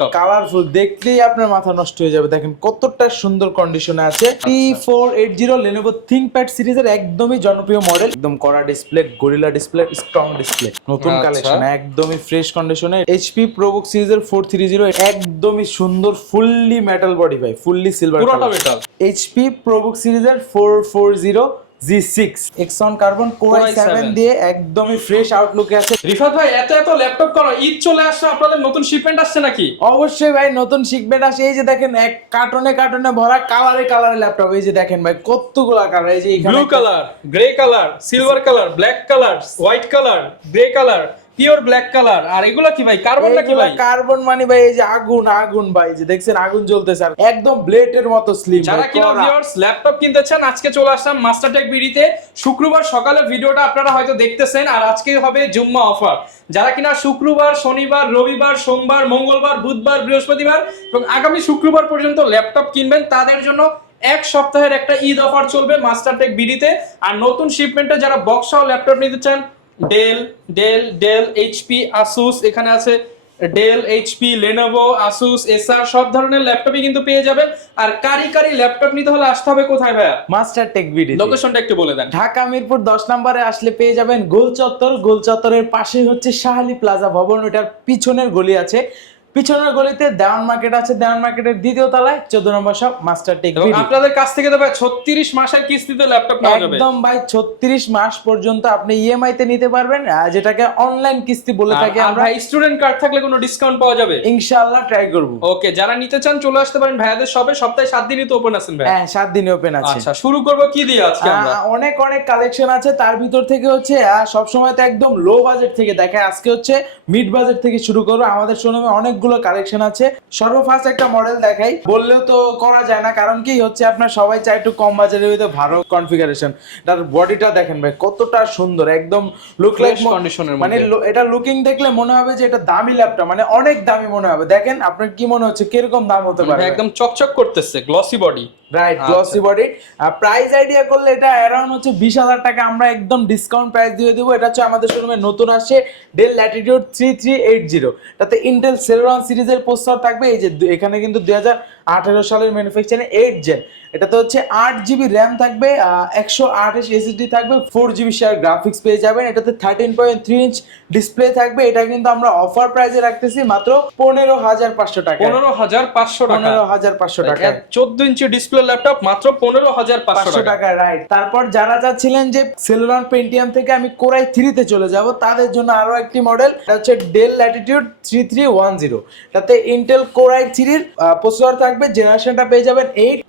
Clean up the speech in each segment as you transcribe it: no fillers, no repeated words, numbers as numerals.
Colourful দেখলেই আপনার মাথা নষ্ট হয়ে যাবে। দেখেন কতটা সুন্দর কন্ডিশনে আছে। T480 Lenovo ThinkPad সিরিজের একদমই জনপ্রিয় মডেল, একদম কড়া display, gorilla display, strong display, নতুন কালেকশন, একদমই ফ্রেশ কন্ডিশনে। HP ProBook সিরিজের 430 একদমই সুন্দর, ফুললি মেটাল বডি ভাই, ফুললি সিলভার পুরোটা মেটাল। HP ProBook সিরিজের 440 G6 Exon Carbon Core i7 দিয়ে একদমই ফ্রেশ আউটলুকে আছে। রিফাত ভাই, এত ল্যাপটপ কেন? ঈদ চলে আসছে, আপনাদের নতুন শিপমেন্ট আসছে নাকি? অবশ্যই ভাই, নতুন শিপমেন্ট আসে। এই যে দেখেন, এক কার্টনে ভরা কালারে ল্যাপটপ। এই যে দেখেন ভাই, কতগুলা কালার। এই যে blue colour, grey colour, silver colour, black colour, white colour, grey colour, pure black colour. আর এগুলা কি ভাই, কার্বন নাকি ভাই? কার্বন মানে ভাই এই যে আগুন ভাই, যে দেখছেন আগুন জ্বলতেছে, আর একদম ব্লেডের মতো স্লিম। যারা কিনা ভিউয়ার্স ল্যাপটপ কিনতে চান, আজকে চলে আসলাম মাস্টারটেক বিডিতে। শুক্রবার সকালে ভিডিওটা আপনারা হয়তো দেখতেছেন, আর আজকে হবে জুম্মা অফার। যারা কিনা শুক্রবার, শনিবার, রবিবার, সোমবার, মঙ্গলবার, বুধবার, বৃহস্পতিবার এবং আগামী শুক্রবার পর্যন্ত ল্যাপটপ কিনবেন, তাদের জন্য এক সপ্তাহের একটা ঈদ অফার চলবে মাস্টারটেক বিডিতে। আর নতুন শিপমেন্টে যারা বক্স সহ ল্যাপটপ নিতে চান, ডেল, এইচপি, আসুস, এখানে আছে ডেল, এইচপি, লেনোভো, আসুস, এসার, সব ধরনের ল্যাপটপই কিন্তু পেয়ে যাবেন। আর কারি ল্যাপটপ নিতে হলে আসতে হবে কোথায় ভাইয়া? মাস্টারটেক বিডি। লোকেশনটা একটু বলে দেন। ঢাকা মিরপুর 10 নম্বরে আসলে পেয়ে যাবেন গোল চত্বরের পাশে হচ্ছে শাহালি প্লাজা ভবন, ওটার পিছনের গলি আছে। পিছনের গলিতে দেওয়ান মার্কেট আছে, দেওয়ান মার্কেটের দ্বিতীয় তলায় 14 নম্বর শপ মাস্টারটেক বিডি। আপনাদের কাছ থেকে তো ভাই 36 মাসের কিস্তিতে ল্যাপটপ নেওয়া যাবে। একদম ভাই, 36 মাস পর্যন্ত আপনি ইএমআই তে নিতে পারবেন, যেটাকে অনলাইন কিস্তি বলে থাকি আমরা। ভাই স্টুডেন্ট কার্ড থাকলে কোনো ডিসকাউন্ট পাওয়া যাবে? ইনশাআল্লাহ ট্রাই করব। ওকে, যারা নিতে চান চলে আসতে পারেন ভাইয়াদের শপে। সপ্তাহে 7 দিনই তো ওপেন আছেন ভাই? হ্যাঁ, 7 দিনই ওপেন আছে। আচ্ছা, শুরু করব কি দিয়ে আজকে আমরা? অনেক কালেকশন আছে, তার ভিতর থেকে হচ্ছে সব সময় তো একদম লো বাজেট থেকে দেখায়, আজকে হচ্ছে মিড বাজেট থেকে শুরু করব। আমাদের শোরুমে অনেকগুলো কালেকশন আছে। সর্বফার্স্ট একটা মডেল দেখাই, বললেও তো করা যায় না, কারণ কি হচ্ছে আপনার সবাই চায় একটু কম বাজেটের ভিতরে ভালো কনফিগারেশন। তার বডিটা দেখেন ভাই, কতটা সুন্দর, একদম লুক লাইক কন্ডিশনের মানে এটা লুকিং দেখলে মনে হবে যে এটা দামি ল্যাপটপ, মানে অনেক দামি মনে হবে। দেখেন আপনার কি মনে হচ্ছে, কিরকম দাম হতে পারে? একদম চকচক করতেছে, glossy body. Right, glossy body. Price idea করলে এটা অ্যারাউন্ড হচ্ছে 20,000 টাকা আমরা একদম ডিসকাউন্ট প্রাইস দিয়ে দেবো। এটা হচ্ছে আমাদের শোরুমে নতুন আসছে ডেল ল্যাটিটিউড 3380, তাতে ইন্টেল সেলেরন সিরিজের প্রসেসর থাকবে। এই যে এখানে কিন্তু 2018 সালের ম্যানুফ্যাকচারিং 8 জেন। এটাতে হচ্ছে 8GB র্যাম থাকবে, 128 এসএসডি থাকবে, 4GB শেয়ার গ্রাফিক্স পেয়ে যাবেন। এটাতে 13.3 ইঞ্চ ডিসপ্লে থাকবে। এটা কিন্তু আমরা অফার প্রাইসে রাখতেছি মাত্র 15,500 টাকা। 15,500 টাকা। 15,500 টাকা 14 ইঞ্চি ডিসপ্লে ল্যাপটপ মাত্র 15,500 টাকা। রাইট। তারপর যারা চাচ্ছিলেন যে সেলেরন পেন্টিয়াম থেকে আমি কোরাই 3 তে চলে যাব, তাদের জন্য আরো একটি মডেল, এটা হচ্ছে ডেল ল্যাটিটিউড 3310। তাতে ইন্টেল কোরাই 3 এর প্রসেসর থাকবে, জেনারেশনটা পেয়ে যাবেন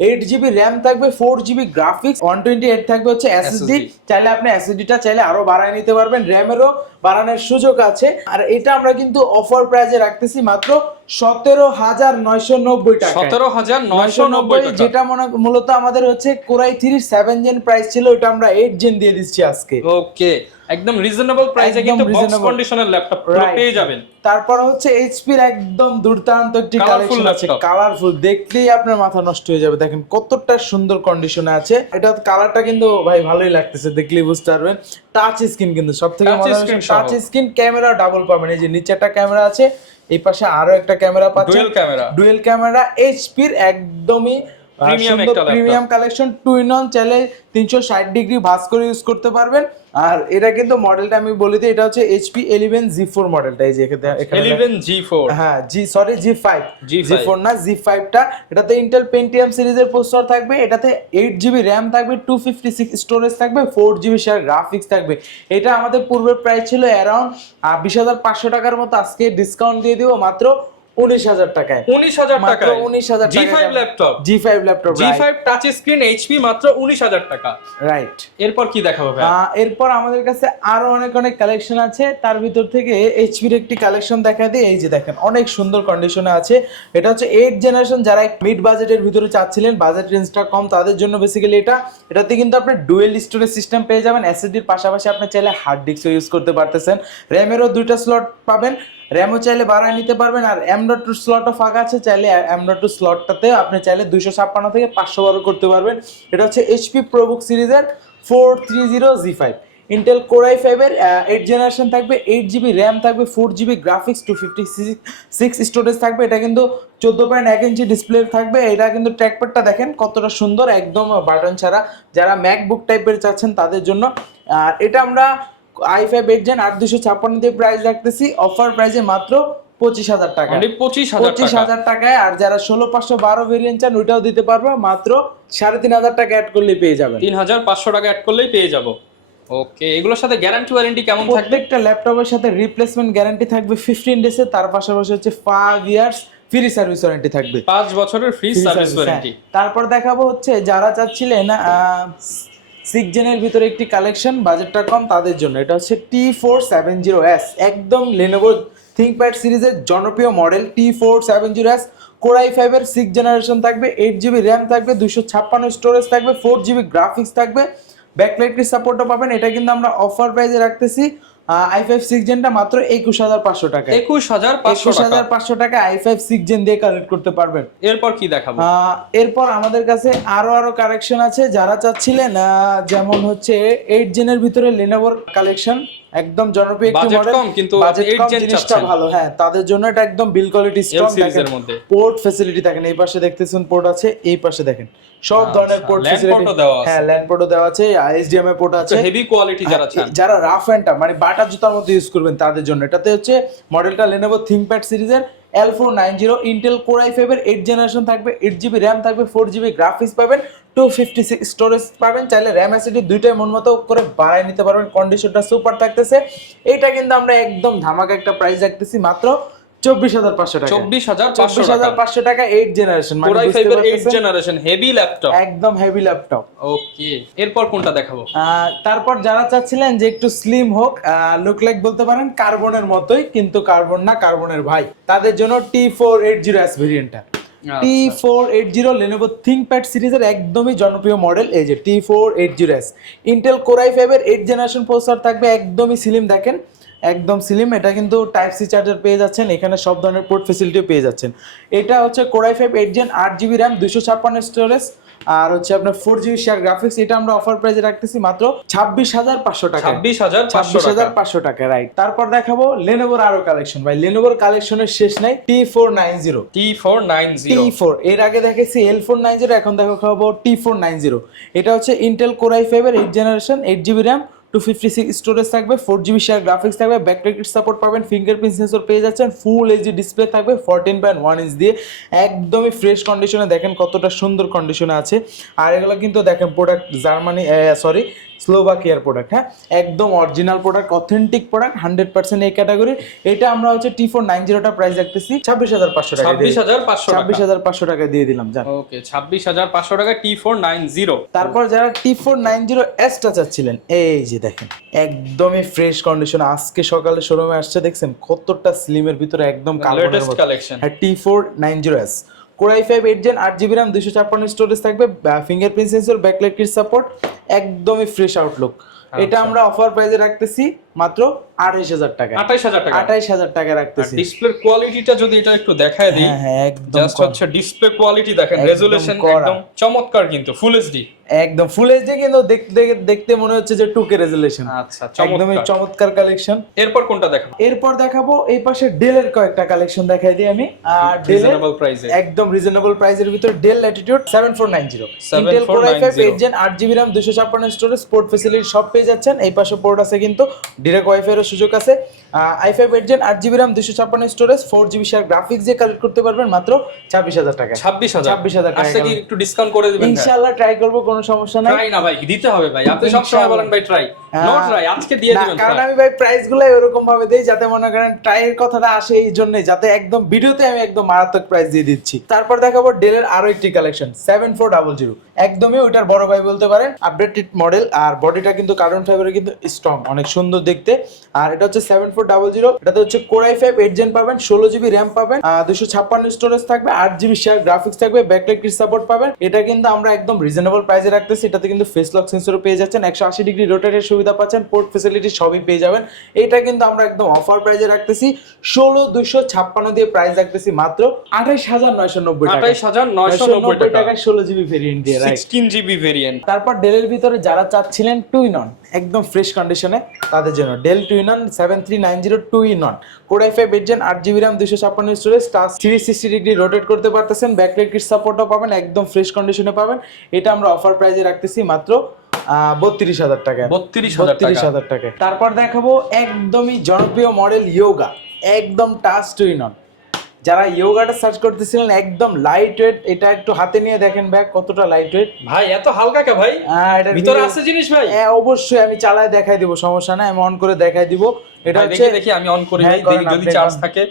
8GB র্যাম থাকবে, 4GB গ্রাফিক্স, 128 থাকবে হচ্ছে এসএসডি। চাইলে আপনি এসএসডিটা চাইলে আরো বাড়ায় নিতে পারবেন, র্যামেরও বাড়ানোর সুযোগ আছে। আর এটা আমরা কিন্তু অফার প্রাইসে রাখতেছি মাত্র 17,990 টাকা। 17,990 টাকা, যেটা মূলত আমাদের হচ্ছে কোরাই 3 7 জেন প্রাইস ছিল, ওটা আমরা 8 জেন দিয়ে দিচ্ছি আজকে। ওকে, একদম রিজনেবল প্রাইসে কিন্তু বক্স কন্ডিশনের ল্যাপটপ পেয়ে যাবেন। তারপর হচ্ছে এইচপি এর একদম দুর্দান্ত একটি কালেকশন আছে, কালারফুল দেখলেই আপনার মাথা নষ্ট হয়ে যাবে। দেখেন কতটা সুন্দর কন্ডিশনে আছে। এটা কালারটা কিন্তু ভাই ভালোই লাগতেছে, দেখলেই বুঝতে পারবেন। টাচ স্ক্রিন কিন্তু সবথেকে মজা, টাচ স্ক্রিন, ক্যামেরা ডাবল পাবেন। এই যে নিচে একটা ক্যামেরা আছে, এই পাশে আরো একটা ক্যামেরা পাচ্ছেন, ডুয়েল ক্যামেরা। এইচপি এর একদমই প্রিমিয়াম কালেকশন, 2-in-1, চাইলে 360 ডিগ্রি ভাঁজ করে ইউজ করতে পারবেন। আর এটা কিন্তু মডেলটা আমি বলে দিই, এটা হচ্ছে HP 11G4 মডেলটা। এই যে এখানে 11G4, হ্যাঁ G5 না, G5 টা। এটাতে ইন্টেল পেন্টিয়াম সিরিজের প্রসেসর থাকবে, এটাতে 8GB র্যাম থাকবে, 256 স্টোরেজ থাকবে, 4GB শেয়ার গ্রাফিক্স থাকবে। এটা আমাদের পূর্বের প্রাইস ছিল অ্যারাউন্ড 20,500 টাকার মতো, আজকে ডিসকাউন্ট দিয়ে দিব মাত্র 19,000 টাকায়। 19,000 টাকা, 19,000 টাকা। G5 laptop, G5 touch screen HP মাত্র 19,000 টাকা। রাইট। এরপর কি দেখাবো ভাই? এরপর আমাদের কাছে আরো অনেক কালেকশন আছে, তার ভিতর থেকে HP এর একটি কালেকশন দেখা দিই। এই যে দেখেন অনেক সুন্দর কন্ডিশনে আছে। এটা হচ্ছে 8 জেনারেশন, যারা মিড বাজেটের ভিতরে চাচ্ছিলেন, বাজেট রেঞ্জটা কম, তাদের জন্য বেসিক্যালি এটাতে কিন্তু আপনি ডুয়েল স্টোরেজ সিস্টেম পেয়ে যাবেন। এসএসডির পাশাপাশি আপনি চাইলে হার্ড ডিস্কও ইউজ করতে পারতেছেন। র্যামেরও 2টা স্লট পাবেন, র্যামও চাইলে বাড়ায় নিতে পারবেন। আর M.2 স্লটও ফাঁকা আছে, চাইলে M.2 স্লটটাতে আপনি চাইলে 256 থেকে 512 করতে পারবেন। এটা হচ্ছে HP ProBook সিরিজের 430 G5। ইন্টেল কোর i5 এর 8 জেনারেশন থাকবে, 8GB র্যাম থাকবে, 4GB গ্রাফিক্স, 256 স্টোরেজ থাকবে। এটা কিন্তু 14.1 ইঞ্চি ডিসপ্লে থাকবে। এটা কিন্তু ট্র্যাকপ্যাডটা দেখেন কতটা সুন্দর, একদম বাটন ছাড়া, যারা ম্যাকবুক টাইপের চাচ্ছেন তাদের জন্য। আর এটা আমরা i5 8 জেন 8256 দিয়ে প্রাইস রাখতেছি, অফার প্রাইসে মাত্র 25,000 টাকা, 25,000 টাকায়। আর যারা 16512 ভেরিয়েন্ট চান ওইটাও দিতে পারবো, মাত্র 3,500 টাকা অ্যাড করলেই পেয়ে যাবেন, 3,500 টাকা অ্যাড করলেই পেয়ে যাবো। ওকে, এগুলোর সাথে গ্যারান্টি ওয়ারেন্টি কেমন থাকবে? প্রত্যেকটা ল্যাপটপের সাথে রিপ্লেসমেন্ট গ্যারান্টি থাকবে 15 ডেজে, তার পাশাপাশি হচ্ছে 5 ইয়ার্স ফ্রি সার্ভিস ওয়ারেন্টি থাকবে, 5 বছরের ফ্রি সার্ভিস ওয়ারেন্টি। তারপর দেখাবো হচ্ছে যারা চাচ্ছিলেন 6 জেনের ভিতরে একটি কালেকশন, বাজেটটা কম তাদের জন্য। এটা হচ্ছে T470S, একদম Lenovo ThinkPad সিরিজের জনপ্রিয় মডেল T470S। কোর i5 এর 6 জেনারেশন থাকবে, 8GB র্যাম থাকবে, 256 স্টোরেজ থাকবে, 4GB গ্রাফিক্স থাকবে, ব্যাকলাইট সাপোর্টও পাবেন। এটা কিন্তু আমরা অফার প্রাইসে রাখতেছি i5 6 জেনটা মাত্র 21,500 টাকা, 21,500 টাকা i5 6 জেন দিয়ে কালেক্ট করতে পারবেন। এরপর কি দেখাবো? এরপর আমাদের কাছে আরো কালেকশন আছে, যারা চাচ্ছিলেন যেমন হচ্ছে 8 জেনের ভিতরে Lenovo কালেকশন, একদম জনপ্রিয় একটি মডেল, কিন্তু বাজেট 8 কম, জেন জিনিসটা ভালো। হ্যাঁ, তাদের জন্য এটা একদম বিল কোয়ালিটি স্ট্রং। দেখেন পোর্ট ফ্যাসিলিটি দেখেন, এই পাশে দেখতেছেন পোর্ট আছে, এই পাশে দেখেন সব ধরনের পোর্ট ফ্যাসিলিটি, হ্যাঁ ল্যান্ড পোর্টও দেওয়া আছে, HDMI পোর্ট আছে, হেভি কোয়ালিটি। যারা রাফ এন্ড টাফ মানে বাটা জুতার মতো ইউজ করবেন তাদের জন্য। এটাতে হচ্ছে মডেলটা Lenovo ThinkPad সিরিজের L490, ইন্টেল কোর i5 এর 8 জেনারেশন থাকবে, 8GB র্যাম থাকবে, 4GB গ্রাফিক্স পাবেন, 256 স্টোরেজ পাবেন। চাইলে র্যাম এসএসডি দুইটাই মন মতো করে বাড়ায় নিতে পারবেন, কন্ডিশনটা সুপার থাকতেছে। এটা কিন্তু আমরা একদম ধামাকা একটা প্রাইস রাখতেছি মাত্র 24,500 টাকা, 24,500 টাকা 8 জেনারেশন, কোর i5 এর 8 জেনারেশন হেভি ল্যাপটপ, একদম হেভি ল্যাপটপ। ওকে, এরপর কোনটা দেখাবো? তারপর যারা চাচ্ছিলেন যে একটু স্লিম হোক, লুক লাইক বলতে পারেন কার্বনের মতোই, কিন্তু কার্বন না, কার্বনের ভাই, তাদের জন্য T480S ভেরিয়েন্টটা। T480 Lenovo ThinkPad সিরিজের একদমই জনপ্রিয় মডেল, এই যে T480S। ইন্টেল কোর i5 এর 8 জেনারেশন প্রসেসর থাকবে, একদমই স্লিম দেখেন, একদম স্লিম। এটা কিন্তু টাইপ সি চার্জার পেয়ে যাচ্ছেন, এখানে সব ধরনের পোর্ট ফ্যাসিলিটিও পেয়ে যাচ্ছেন। এটা হচ্ছে core i5 8 gen 8GB RAM, 256 storage, আর হচ্ছে আপনার 4GB শেয়ার গ্রাফিক্স। এটা আমরা অফার প্রাইসে রাখতেছি মাত্র 26,500 টাকা, 26,500 টাকা, রাইট। তারপর দেখাবো লেনোভোর আরো কালেকশন, ভাই লেনোভোর কালেকশনের শেষ নাই। T490 এর আগে দেখেছি L490, এখন দেখাবো T490। এটা হচ্ছে ইন্টেল কোর i5 এর 8 জেনারেশন, 8GB র্যাম, 256 স্টোরেজ থাকবে, 4GB শেয়ার গ্রাফিক্স থাকবে, ব্যাকলাইট সাপোর্ট পাবেন, ফিঙ্গারপ্রিন্ট সেন্সর পেয়ে যাচ্ছেন, ফুল এইচডি ডিসপ্লে থাকবে 14.1 ইঞ্চ দিয়ে, একদমই ফ্রেশ কন্ডিশনে, দেখেন কতটা সুন্দর কন্ডিশনে আছে। আর এগুলো কিন্তু দেখেন প্রোডাক্ট জার্মানি, স্লোভাকিয়ার প্রোডাক্ট, হ্যাঁ একদম অরিজিনাল প্রোডাক্ট, অথেন্টিক প্রোডাক্ট, 100% এই ক্যাটাগরি। এটা আমরা হচ্ছে T490টা প্রাইস রাখতেছি 26,500 টাকা, 26,500 টাকা দিয়ে দিলাম, জান। ওকে, 26,500 টাকা T490। তারপর যারা T490S টা চাচ্ছিলেন, এই যে দেখেন একদমই ফ্রেশ কন্ডিশন, আজকে সকালে শোরুমে আসছে, দেখছেন কতটা স্লিমের ভিতরে, একদম লেটেস্ট কালেকশন। হ্যাঁ, T490S core i5 8 gen 8GB RAM, 256 storage থাকবে, ফিঙ্গারপ্রিন্ট সেন্সর, ব্যাকলাইট সাপোর্ট, একদমই ফ্রেশ আউটলুক। এটা আমরা অফার প্রাইসে রাখতেছি মাত্র 28,000 টাকা, 28,000 টাকা রাখতেছি। ডিসপ্লের কোয়ালিটিটা যদি এটা একটু দেখায় দিই, হ্যাঁ একদম জাস্ট হচ্ছে ডিসপ্লে কোয়ালিটি দেখেন, রেজোলিউশন একদম চমৎকার, কিন্তু ফুল এইচডি, একদম ফুল এইচডি, কিন্তু দেখতে মনে হচ্ছে যে 2K রেজোলিউশন। আচ্ছা, একদমই চমৎকার কালেকশন। এরপর কোনটা দেখাবো? এরপর দেখাবো এই পাশে ডেলের কয়েকটা কালেকশন দেখাই দিই আমি। আর রিজনেবল প্রাইসে, একদম রিজনেবল প্রাইসের ভিতর Dell Latitude 7490, Intel core i5 8 gen 8GB RAM, 256 storage, port facility সব পেয়ে যাচ্ছেন। এই পাশে পোর্ট আছে, কিন্তু ডাইরেক্ট ওয়াইফাই এর সুযোগ আছে। i5 8 gen 8GB RAM, 256 storage, 4GB share graphics দিয়ে কালেক্ট করতে পারবেন মাত্র 26,000 টাকা, 26,000 টাকা। আজকে কি একটু ডিসকাউন্ট করে দিবেন? ইনশাআল্লাহ ট্রাই করব, কোনো সমস্যা নাই। ট্রাই না ভাই, দিতে হবে ভাই, আপনি সব সময় বলেন ভাই ট্রাই, নো ট্রাই, আজকে দিয়ে দিবেন। কারণ আমি ভাই প্রাইসগুলো এরকম ভাবে দেই যাতে মনে করেন ট্রাই এর কথাটা আসে, এই জন্য যাতে একদম ভিডিওতে আমি একদম মারাত্মক প্রাইস দিয়ে দিচ্ছি। তারপর দেখাবো ডেলের আরো একটি কালেকশন 7400, একদমই ওইটার বড় ভাই বলতে পারেন, আপডেটেড মডেল। আর বডিটা কিন্তু কার্বন ফাইবারে কিন্তু স্ট্রং, অনেক সুন্দর দেখতে। আর এটা হচ্ছে 7400, এটাতে হচ্ছে কোর i5 8 জেন পাবেন, 16GB র্যাম পাবেন, 256 স্টোরেজ থাকবে, 8GB শেয়ার গ্রাফিক্স থাকবে, ব্যাকলাইট সাপোর্ট পাবেন। এটা কিন্তু আমরা একদম রিজনেবল প্রাইসে প্রাইসে রাখতেছি। এটাতে কিন্তু ফেস লক সেন্সরও পেয়ে যাচ্ছেন, 180 ডিগ্রি রোটেটের সুবিধা পাচ্ছেন, পোর্ট ফ্যাসিলিটি সবই পেয়ে যাবেন। এটা কিন্তু আমরা একদম অফার প্রাইসে রাখতেছি 16256 দিয়ে প্রাইস রাখতেছি মাত্র 28990 টাকা। 28990 টাকা 16 জিবি ভেরিয়েন্ট দিয়ে, 16 জিবি ভেরিয়েন্ট। তারপর ডেলের ভিতরে যারা চাচ্ছিলেন 2 in 1 একদম ফ্রেশ কন্ডিশনে তাদের জন্য Dell 2 in 1 7390 2 in 1 core i5 8 8GB RAM 256 storage, touch 360 degree rotate করতে পারতেছেন, ব্যাকলাইট কিট সাপোর্টও পাবেন, একদম ফ্রেশ কন্ডিশনে পাবেন। এটা আমরা অফার প্রাইসে রাখতেছি মাত্র 32000 টাকা। 32000 টাকা। তারপর দেখাবো একদমই জনপ্রিয় মডেল ইয়োগা, একদম টাচ 2 in 1। যারা ইয়োগাটা সার্চ করতেছিলেন, একদম লাইট ওয়েট। এটা একটু হাতে নিয়ে দেখেন ব্যাগ কতটা লাইট ওয়েট ভাই, এত হালকা কে ভাই? এটার ভিতরে আছে জিনিস ভাই? হ্যাঁ অবশ্যই, আমি চালায় দেখাই দিব, সমস্যা নাই, আমি অন করে দেখাই দিব। এটা হচ্ছে দেখি আমি অন করি ভাই, যদি চার্জ থাকে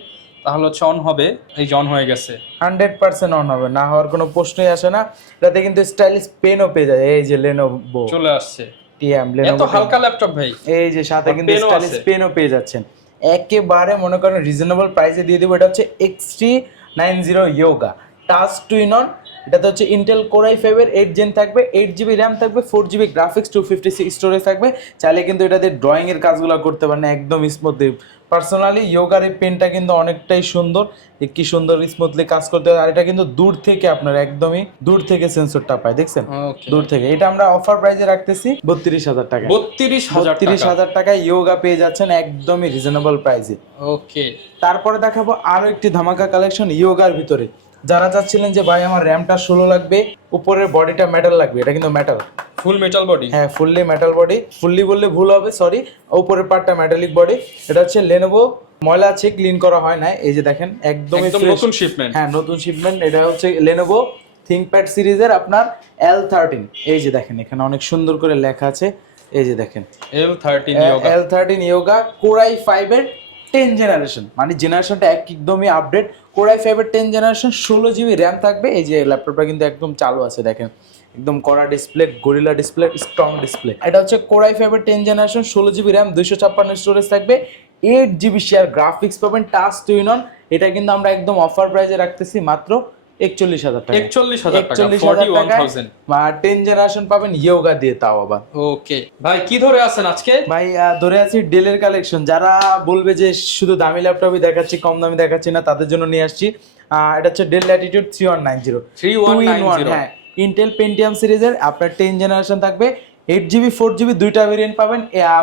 তাহলে হচ্ছে অন হবে। এই যে অন হয়ে গেছে, 100% অন হবে, না হওয়ার কোনো প্রশ্নই আসে না। এটাতে কিন্তু স্টাইলিশ পেনও পেয়ে যায়, এই যে Lenovo চলে আসছে TM এত Lenovo হালকা ল্যাপটপ ভাই। এই যে সাথে কিন্তু স্টাইলিশ পেনও পেয়ে যাচ্ছেন, একেবারে মনে করেন রিজনেবল প্রাইসে দিয়ে দেবো। এটা হচ্ছে X390 Yoga টাচ 2 in 1। এটাতে হচ্ছে ইন্টেল কোর i5 এর 8 জেন থাকবে, 8GB RAM থাকবে, 4GB গ্রাফিক্স, 256 স্টোরেজ থাকবে। চাইলে কিন্তু এটাতে ড্রয়িং এর কাজগুলো করতে পারেন একদম স্মুথলি। পার্সোনালি ইয়োগার এই পেনটা কিন্তু অনেকটাই সুন্দর, কি সুন্দর স্মুথলি কাজ করতে হয়। আর এটা কিন্তু দূর থেকে আপনার একদমই দূর থেকে সেন্সরটা পায়, দেখছেন দূর থেকে। এটা আমরা অফার প্রাইসে রাখতেছি 32000 টাকা। 32000 টাকায় ইয়োগা পেয়ে যাচ্ছেন একদমই রিজনেবল প্রাইসে। ওকে, তারপরে দেখাবো আরো একটি ধামাকা কালেকশন ইয়োগার ভিতরে। যারা চাচ্ছিলেন যে ভাই আমার র্যামটা 16 লাগবে, উপরের বডিটা মেটাল লাগবে, এটা কিন্তু মেটাল, ফুল মেটাল বডি। হ্যাঁ ফুললি মেটাল বডি, ফুললি বললে ভুল হবে, সরি, উপরের পার্টটা মেটালিক বডি। এটা হচ্ছে Lenovo, ময়লা আছে ক্লিন করা হয় না, এই যে দেখেন একদমই নতুন শিপমেন্ট। হ্যাঁ নতুন শিপমেন্ট। এটা হচ্ছে Lenovo ThinkPad সিরিজের আপনার L13। এই যে দেখেন এখানে অনেক সুন্দর করে লেখা আছে, এই যে দেখেন L13 Yoga কোর i5 এর 10 জেনারেশন, মানে জেনারেশনটা একদমই আপডেট। কোর i5 এর 10 জেনারেশন, 16GB RAM থাকবে। এই যে ল্যাপটপটা কিন্তু একদম চালু আছে, দেখেন একদম কড়া display, gorilla display, strong display. এটা হচ্ছে কোর i5 এর 10 জেনারেশন, 16GB RAM, 256 স্টোরেজ থাকবে, 8GB শেয়ার গ্রাফিক্স পাবেন, টাচ 2 in 1। এটা কিন্তু আমরা একদম অফার প্রাইসে রাখতেছি মাত্র 41000 টাকা। 41000 টাকা, 41000 আর 10 জেনারেশন পাবেন ইয়োগা দিয়ে, তাও আবার। ওকে ভাই, কি ধরে আছেন আজকে? ভাই ধরে আছি ডেলের কালেকশন। যারা বলবে যে শুধু দামি ল্যাপটপই দেখাচ্ছি, কম দামি দেখাচ্ছি না, তাদের জন্য নিয়ে আসছি। এটা হচ্ছে ডেল ল্যাটিটিউড 3190। হ্যাঁ, ইন্টেল পেন্টিয়াম সিরিজের আপনার 10 জেনারেশন থাকবে, 8GB 4GB দুইটা ভেরিয়েন্ট পাবেন।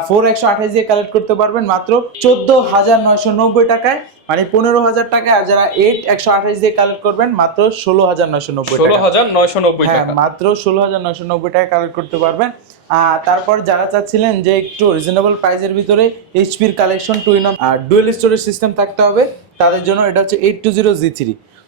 4 128 দিয়ে কালেক্ট করতে পারবেন মাত্র 14990 টাকায়, মানে 15000 টাকা। আর যারা 8 128 দিয়ে কালেক্ট করবেন মাত্র 16990 টাকা। 16990 হ্যাঁ, টাকা, মাত্র 16990 টাকা কালেক্ট করতে পারবেন। তারপর যারা চাচ্ছিলেন যে একটু রিজনেবল প্রাইসের ভিতরে এইচপির কালেকশন 2 in 1 আর ডুয়েল স্টোরেজ সিস্টেম থাকতে হবে, তাদের জন্য এটা হচ্ছে 820G3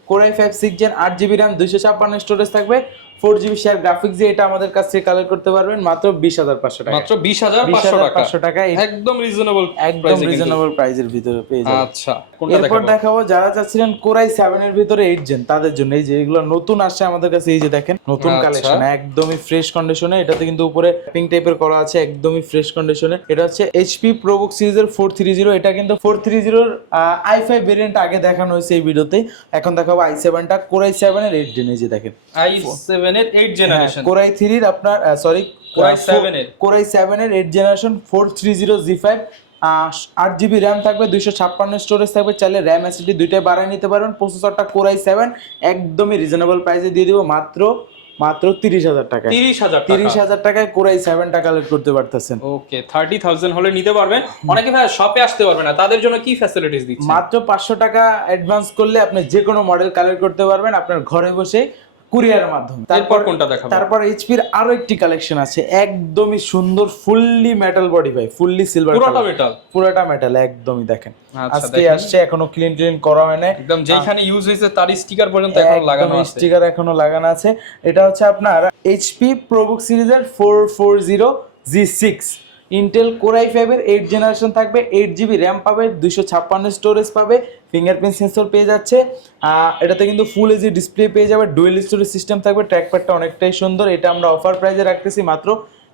core i5 6 gen, 8GB RAM, 256 storage থাকবে, 4GB শেয়ার গ্রাফিক্স দিয়ে এটা আমাদের কাছ থেকে কালেক্ট করতে পারবেন মাত্র 20500 টাকা। মাত্র 20500 টাকা, একদম রিজনেবল, একদম রিজনেবল প্রাইসের ভিতরে পেয়ে যাবেন। আচ্ছা, এরপর দেখাবো যারা চাচ্ছিলেন কোর i7 এর ভিতরে 8 জেন, তাদের জন্য এই যে এগুলো নতুন আসছে আমাদের কাছে। এই যে দেখেন নতুন কালেকশন, একদমই ফ্রেশ কন্ডিশনে। এটাতে কিন্তু উপরে পিঙ্ক টাইপের করা আছে, একদমই ফ্রেশ কন্ডিশনে। এটা হচ্ছে HP ProBook সিরিজের 430। এটা কিন্তু 430 এর i5 ভেরিয়েন্ট আগে দেখানো হয়েছে এই ভিডিওতে। এখন দেখাবো i7 টা, কোর i7 এর 8 জেন। এই যে দেখেন i7 এর 8 জেনারেশন, কোর i3 এর আপনার সরি কোর i7 এর 8 জেনারেশন 430G5, 8GB RAM থাকবে, 256 স্টোরেজ থাকবে। চাইলে RAM SSD দুইটাই বাড়ায় নিতে পারবেন। প্রসেসরটা কোর i7, একদমই রিজনেবল প্রাইসে দিয়ে দিব মাত্র 30000 টাকা। 30000 টাকায় কোর i7 টা কালেক্ট করতে পারতেছেন। ওকে, 30000 হলে নিতে পারবেন। অনেকে ভাই শপে আসতে পারবে না, তাদের জন্য কি ফ্যাসিলিটিস দিচ্ছেন? মাত্র 500 টাকা অ্যাডভান্স করলে আপনি যে কোনো মডেল কালেক্ট করতে পারবেন আপনার ঘরে বসে, কুরিয়ারের মাধ্যমে। তারপর কোনটা দেখাবো? তারপর এইচপির আরো একটি কালেকশন আছে, একদমই সুন্দর, ফুললি মেটাল বডি ভাই, ফুললি সিলভার, পুরোটা মেটাল, একদমই দেখেন আজকে আসছে, এখনো ক্লিন করা হয় না, একদম যেখানে ইউজ হয়েছে তার স্টিকার পর্যন্ত এখনো লাগানো আছে, স্টিকার এখনো লাগানো আছে। এটা হচ্ছে আপনার HP ProBook সিরিজের 440G6 ইন্টেল কোর i5 এর 8 জেনারেশন থাকবে, 8GB RAM পাবে, 256 স্টোরেজ পাবে, ফিঙ্গারপ্রিন্ট সেন্সর পেয়ে যাচ্ছে। এটাতে কিন্তু ফুল এইচডি ডিসপ্লে পেয়ে যাবে, ডুয়েল স্টোরেজ সিস্টেম থাকবে, ট্র্যাকপ্যাডটা অনেকটাই সুন্দর। এটা আমরা অফার প্রাইসে রাখতেছি মাত্র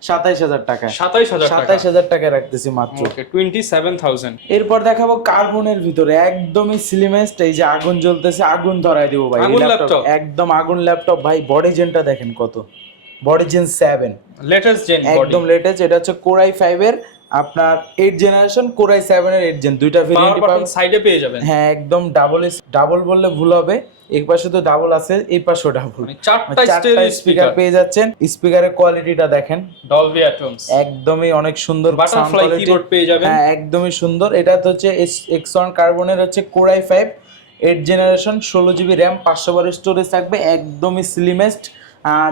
27000 টাকা। 27000 টাকায় রাখতেছি মাত্র। ওকে, 27000। এরপর দেখাবো কার্বনের ভিতরে একদমই স্লিমেস্ট, এই যে আগুন জ্বলতেছে, আগুন ধরায় দিব ভাই ল্যাপটপ, একদম আগুন ল্যাপটপ ভাই। বডি জেনটা দেখেন কত বডি জেন 7 লেটেস্ট জেন একদম লেটেস্ট। এটা হচ্ছে Core i5 এর আপনার 8 জেনারেশন, Core i7 এর 8 জেন, দুইটা ভেরিয়েন্ট পাবেন। সাইডে পেয়ে যাবেন। হ্যাঁ একদম ডাবল বললে ভুল হবে, এই পাশে তো ডাবল আছে, এই পাশেও ডাবল, চারটা স্পিকার পেয়ে যাচ্ছেন। স্পিকারের কোয়ালিটিটা দেখেন, ডলবি অ্যাটমস, একদমই অনেক সুন্দর বাটারফ্লাই কিবোর্ড পেয়ে যাবেন। হ্যাঁ একদমই সুন্দর। এটা তো হচ্ছে Xeon কার্বনের হচ্ছে Core i5 8 generation, 16GB RAM, 512 storage থাকবে, একদমই স্লিমেস্ট।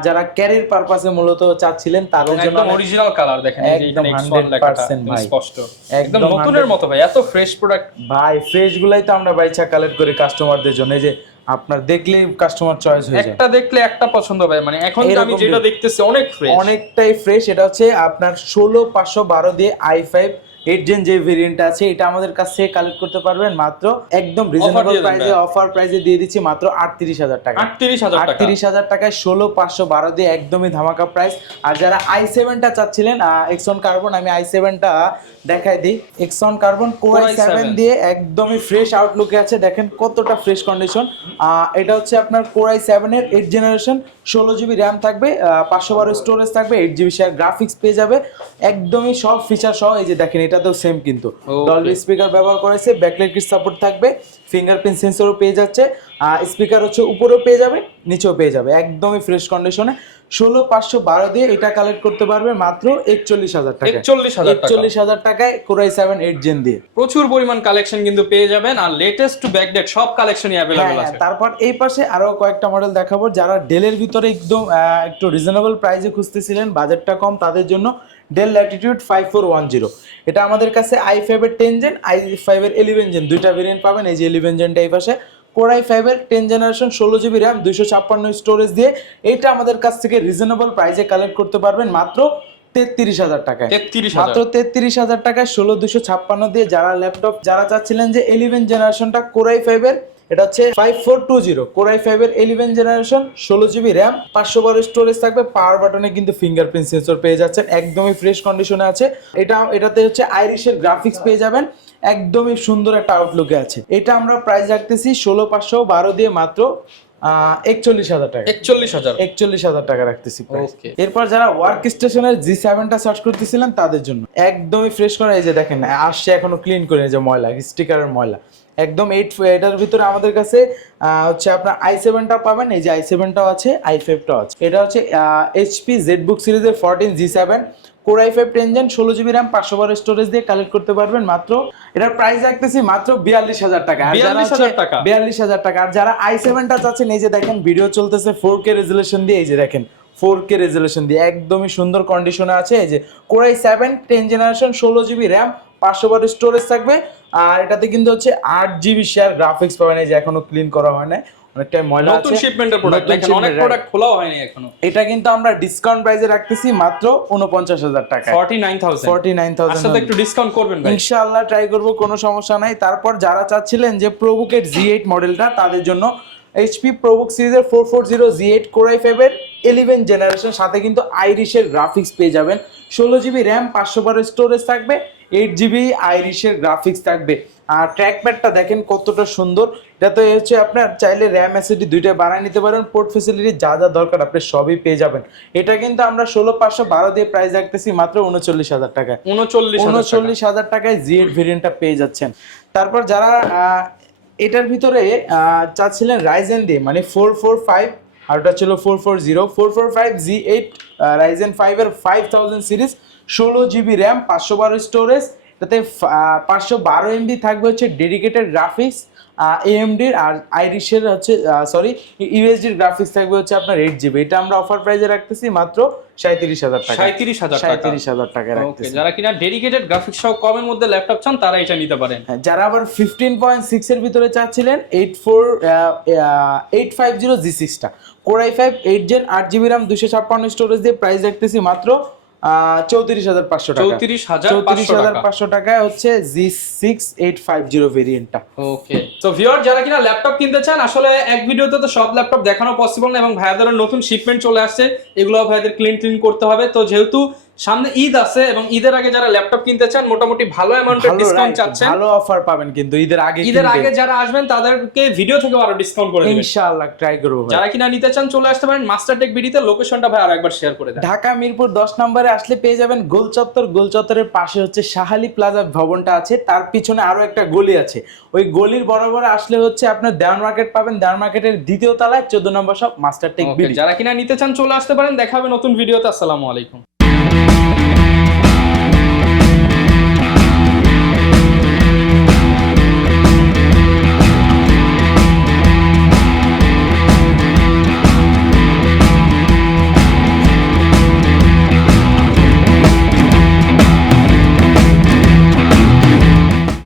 যারা ক্যারিয়ার পারপাসে মূলত চাচ্ছিলেন তাদের জন্য একদম অরিজিনাল কালার দেখেন, এই যে এখানে X1 লেখাটা একদম স্পষ্ট, একদম নতুনের মতো ভাই, এত ফ্রেশ প্রোডাক্ট ভাই। ফ্রেশ গুলাই তো আমরা বাইচা কালেক্ট করি কাস্টমারদের জন্য, এই যে আপনার দেখলেই কাস্টমার চয়েস হয়ে যায়, একটা দেখলে একটা পছন্দ ভাই। মানে এখন আমি যেটা দেখতেছি অনেক ফ্রেশ, অনেকটাই ফ্রেশ। এটা হচ্ছে আপনার 16512 দিয়ে i5 8 জেন যে ভেরিয়েন্টটা আছে, এটা আমাদের কাছ থেকে কালেক্ট করতে পারবেন মাত্র একদম রিজনেবল প্রাইসে, অফার প্রাইসে দিয়ে দিচ্ছি মাত্র 38000 টাকা। 38000 টাকায় 16512 দিয়ে একদমই ধামাকা প্রাইস। আর যারা i7টা চাচ্ছিলেন Xeon কার্বন, আমি i7টা দেখাই দিই। Xeon কার্বন Core i7 দিয়ে একদমই ফ্রেশ আউটলুকে আছে, দেখেন কতটা ফ্রেশ কন্ডিশন। এটা হচ্ছে আপনার Core i7 এর 8 জেনারেশন, 16GB RAM থাকবে, 512 স্টোরেজ থাকবে, 8GB শেয়ার গ্রাফিক্স পেয়ে যাবে, একদমই সব ফিচার সহ। এই যে দেখেন এটাতেও সেম কিন্তু ডলবি স্পিকার ব্যবহার করেছে, ব্যাকলাইট কিট সাপোর্ট থাকবে, ফিঙ্গারপ্রিন্ট সেন্সরও পেয়ে যাচ্ছে, স্পিকার হচ্ছে উপরেও পেয়ে যাবে নিচেও পেয়ে যাবে, একদমই ফ্রেশ কন্ডিশনে। 16512 দিয়ে এটা কালেক্ট করতে পারবে মাত্র 41000 টাকা। 41000 টাকায় Core i7 8 জেন দিয়ে প্রচুর পরিমাণ কালেকশন কিন্তু পেয়ে যাবেন, আর লেটেস্ট টু ব্যাকডেট সব কালেকশনই अवेलेबल আছে। তারপর এই পাশে আরো কয়েকটা মডেল দেখাবো, যারা ডেলের ভিতরে একদম একটু রিজনেবল প্রাইসে খুঁজতেছিলেন, বাজেটটা কম, তাদের জন্য ডেল ল্যাটিটিউড 5410। এটা আমাদের কাছে i5 এর 10 জেন, i5 এর 11 জেন দুইটা ভেরিয়েন্ট পাবেন। এই যে 11 জেনটা এই পাশে, Core i5 এর 10 জেনারেশন, 16GB RAM, 256 স্টোরেজ দিয়ে এটা আমাদের কাছ থেকে রিজনেবল প্রাইসে কালেক্ট করতে পারবেন মাত্র 33000 টাকায়। মাত্র 33000 টাকায় 16256 দিয়ে। যারা ল্যাপটপ যারা চাচ্ছিলেন যে 11 জেনারেশনটা Core i5 এর, এটা হচ্ছে 5420 Core i5 এর 11 জেনারেশন, 16GB RAM, 512 স্টোরেজ থাকবে, পাওয়ার বাটনে কিন্তু ফিঙ্গারপ্রিন্ট সেন্সর পেয়ে যাচ্ছেন, একদমই ফ্রেশ কন্ডিশনে আছে। এটাতে হচ্ছে আইরিশের গ্রাফিক্স পেয়ে যাবেন, একদমই সুন্দর একটা আউটলুকে আছে। এটা আমরা প্রাইস রাখতেছি 16512 দিয়ে মাত্র 41000 টাকা। 41000 টাকা রাখতেছি প্রাইস। এরপর যারা ওয়ার্ক স্টেশনের G7টা সার্চ করতেছিলেন তাদের জন্য একদমই ফ্রেশ করা, এই যে দেখেন আসছে এখনো ক্লিন করে, যে ময়লা স্টিকারের ময়লা একদম। এটার ভিতরে আমাদের কাছে হচ্ছে আপনার i7টা পাবেন, এই যে i7টাও আছে, i5টাও আছে। এটা হচ্ছে HP ZBook সিরিজের 14 G7 Core i5 10 gen, 16GB RAM, 512 storage দিয়ে কালেক্ট করতে পারবেন মাত্র, এটার প্রাইস রাখতেছি মাত্র 42000 টাকা। 42000 টাকা। আর যারা i7টা চাচ্ছেন, এই যে দেখেন ভিডিও চলতেছে 4K রেজোলিউশন দিয়ে, এই যে দেখেন 4K রেজোলিউশন দিয়ে একদমই সুন্দর কন্ডিশনে আছে। এই যে Core i7 10 generation, 16GB RAM, 512 storage থাকবে, আর এটাতে কিন্তু হচ্ছে 8GB শেয়ার গ্রাফিক্স পাবেন। এই যে এখনো ক্লিন করা হয় না, অনেকটাই ময়লা আছে, নতুন শিপমেন্টের প্রোডাক্ট, দেখেন অনেক প্রোডাক্ট খোলাও হয়নি এখনো। এটা কিন্তু আমরা ডিসকাউন্ট প্রাইসে রাখতেছি মাত্র 49000 টাকা। 49000 আসলে একটু ডিসকাউন্ট করবেন ভাই? ইনশাআল্লাহ ট্রাই করব, কোনো সমস্যা নাই। তারপর যারা চাচ্ছিলেন যে প্রোবুকের G8 মডেলটা, তাদের জন্য HP ProBook সিরিজের 440 G8 Core i5 এর 11 জেনারেশন, সাথে কিন্তু আইরিশের গ্রাফিক্স পেয়ে যাবেন, 16GB RAM, 512 স্টোরেজ থাকবে, 8GB আইরিশের গ্রাফিক্স থাকবে। আর ট্র্যাকপ্যাডটা দেখেন কতটা সুন্দর, এটাতে হচ্ছে আপনার চাইলে RAM SSD দুইটা বানায় নিতে পারেন, পোর্ট ফ্যাসিলিটি যা যা দরকার আপনি সবই পেয়ে যাবেন। এটা কিন্তু আমরা 16512 দিয়ে প্রাইস রাখতেছি মাত্র 39000 টাকায়। 39000 টাকায় G8 ভেরিয়েন্টটা পেয়ে যাচ্ছেন। তারপর যারা এটার ভিতরে চাচ্ছিলেন রাইজেন দিয়ে, মানে 445, আর ওটা ছিল 440 G8 রাইজেন 5 এর 5000 সিরিজ, 16GB RAM, 512 স্টোরেজ, তাতে 512 MB থাকবে হচ্ছে ডেডিকেটেড গ্রাফিক্স AMD আর আইরিশের হচ্ছে USD গ্রাফিক্স থাকবে হচ্ছে আপনার 8GB। এটা আমরা অফার প্রাইসে রাখতেছি মাত্র 37000 টাকা। 37000 টাকা রাখতেছি। যারা কিনা ডেডিকেটেড গ্রাফিক্স সহ কমের মধ্যে ল্যাপটপ চান তারা এটা নিতে পারেন। যারা আবার 15.6 এর ভিতরে চাচ্ছিলেন 850 G6টা Core i5 8 gen, 8GB RAM, 256 storage দিয়ে প্রাইস রাখতেছি মাত্র 34500 টাকা। 34500 টাকায় হচ্ছে G6 850 ভেরিয়েন্টটা। ওকে, সো ভিউয়ার যারা কিনা ল্যাপটপ কিনতে চান, আসলে এক ভিডিওতে তো সব ল্যাপটপ দেখানো পসিবল না, এবং ভাইয়াদের নতুন শিপমেন্ট চলে আসছে, এগুলো ভাইয়াদের ক্লিন করতে হবে। তো যেহেতু সামনে ঈদ আছে এবং ঈদের আগে যারা ল্যাপটপ কিনতে চান মোটামুটি ভালো অ্যামাউন্টের ডিসকাউন্ট চাচ্ছেন, ভালো অফার পাবেন কিন্তু ঈদের আগে যারা আসবেন তাদেরকে ভিডিও থেকে আরো ডিসকাউন্ট করে দিবেন ইনশাআল্লাহ। ট্রাই করব ভাই। যারা কিনা নিতে চান চলে আসতে পারেন মাস্টারটেক বিডিতে। লোকেশনটা ভাই আরেকবার শেয়ার করে দেন। ঢাকা মিরপুর 10 নম্বরে আসলে পেয়ে যাবেন গোল চত্বর। গোল চত্বরের পাশে হচ্ছে শাহালি প্লাজা ভবনটা আছে, তার পিছনে আরো একটা গলি আছে। ওই গলির বরাবর আসলে হচ্ছে আপনার দেওয়ান মার্কেট পাবেন। দেওয়ান মার্কেটের দ্বিতীয় তলায় 14 নম্বর শপ মাস্টারটেক বিডি। যারা কিনা নিতে চান চলে আসতে পারেন। দেখা হবে নতুন ভিডিওতে। আসসালামু আলাইকুম।